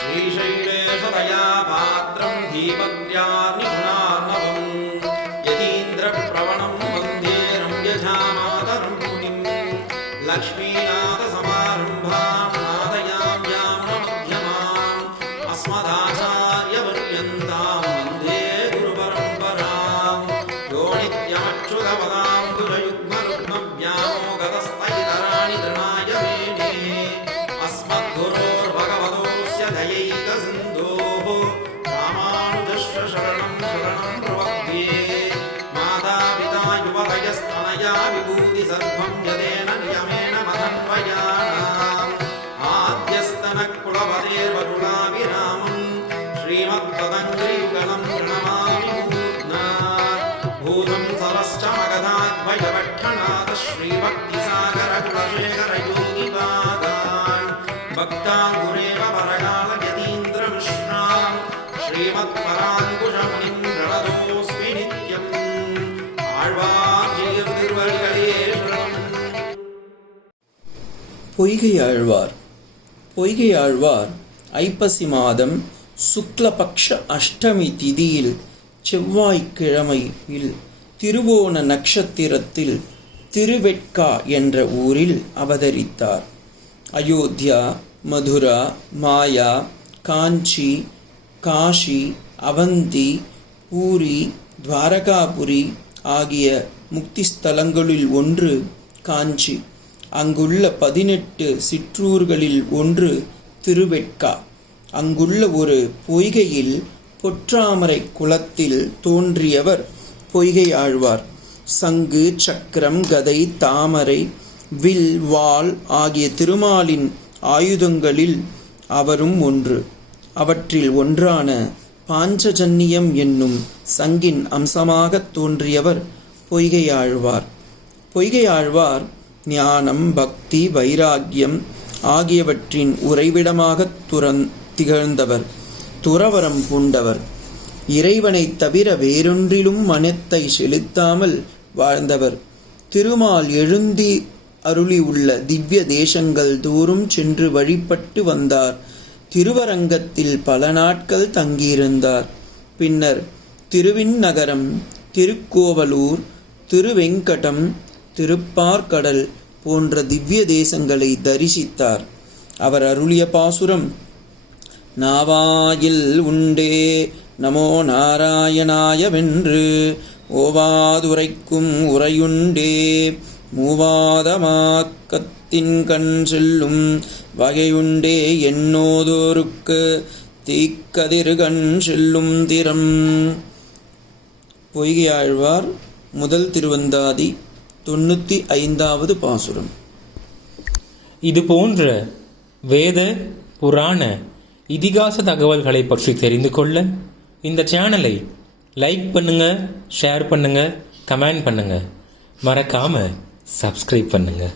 श्रीशैलेशतया पात्रम् धीपत्यार्निगुणार्णवम् यतीन्द्रप्रवणम् वन्दे रम्यजामातरम् मुनिम् लक्ष्मीनाथसमारम्भाम् नादयाम्याम् मध्यमाम् अस्मदाचार्यपर्यन्ताम् वन्दे गुरुपरम्पराम् यो नित्यमच्युतपदाम्बुजयुग्मरुग्मव्यामोगतस्तैतराणि विभूति सर्वं यदेन नियमेन मदन्वयानाम् आद्यस्तनकुलपतेर्वरुणाभिरामम् श्रीमत्तदङ्ग्रियुगलं प्रणमामि मूर्ध्ना भूतं सरश्च मगधाद्वयपट्टनाथ श्रीभक्तिसागरकुलशेखरयोगिपादान् भक्ताङ्कुरेव பொய்கை ஆழ்வார் பொய்கை ஆழ்வார் ஐப்பசி மாதம் சுக்லபக்ஷ அஷ்டமி திதியில் செவ்வாய்க்கிழமையில் திருவோண நட்சத்திரத்தில் திருவெட்கா என்ற ஊரில் அவதரித்தார். அயோத்தியா மதுரா மாயா காஞ்சி காஷி அவந்தி பூரி துவாரகாபுரி ஆகிய முக்தி ஸ்தலங்களில் ஒன்று காஞ்சி. அங்குள்ள பதினெட்டு சிற்றூர்களில் ஒன்று திருவெட்கா. அங்குள்ள ஒரு பொய்கையில் பொற்றாமரை குளத்தில் தோன்றியவர் பொய்கை ஆழ்வார். சங்கு சக்கரம் கதை தாமரை வில் வாள் ஆகிய திருமாலின் ஆயுதங்களில் அவரும் ஒன்று. அவற்றில் ஒன்றான பாஞ்சஜன்னியம் என்னும் சங்கின் அம்சமாகத் தோன்றியவர் பொய்கை ஆழ்வார். பொய்கை ஆழ்வார் ஞானம் பக்தி வைராக்கியம் ஆகியவற்றின் உறைவிடமாகத் துறந் திகழ்ந்தவர் துறவரம் பூண்டவர். இறைவனைத் தவிர வேறொன்றிலும் மனத்தை செலுத்தாமல் வாழ்ந்தவர். திருமால் எழுந்தி அருளியுள்ள திவ்ய தேசங்கள் தோறும் சென்று வழிபட்டு வந்தார். திருவரங்கத்தில் பல நாட்கள் தங்கியிருந்தார். பின்னர் திருவிண்ணகரம் திருக்கோவலூர் திருவெங்கடம் திருப்பார்கடல் போன்ற திவ்ய தேசங்களை தரிசித்தார். அவர் அருளிய பாசுரம் நாவாயில் உண்டே நமோ நாராயணாய வென்று ஓவாதுரைக்கும் உரையுண்டே மூவாதமாக்கத்தின் கண் செல்லும் வகையுண்டே எண்ணோதோருக்கு தீக்கதிரு கண் செல்லும் திறம். பொய்கையாழ்வார் முதல் திருவந்தாதி தொண்ணூற்றி ஐந்தாவது பாசுரம். இது போன்ற வேத புராண இதிகாச தகவல்களை பற்றி தெரிந்து கொள்ள இந்த சேனலை லைக் பண்ணுங்க ஷேர் பண்ணுங்க கமெண்ட் பண்ணுங்க. மறக்காம சப்ஸ்கிரைப் பண்ணுங்கள்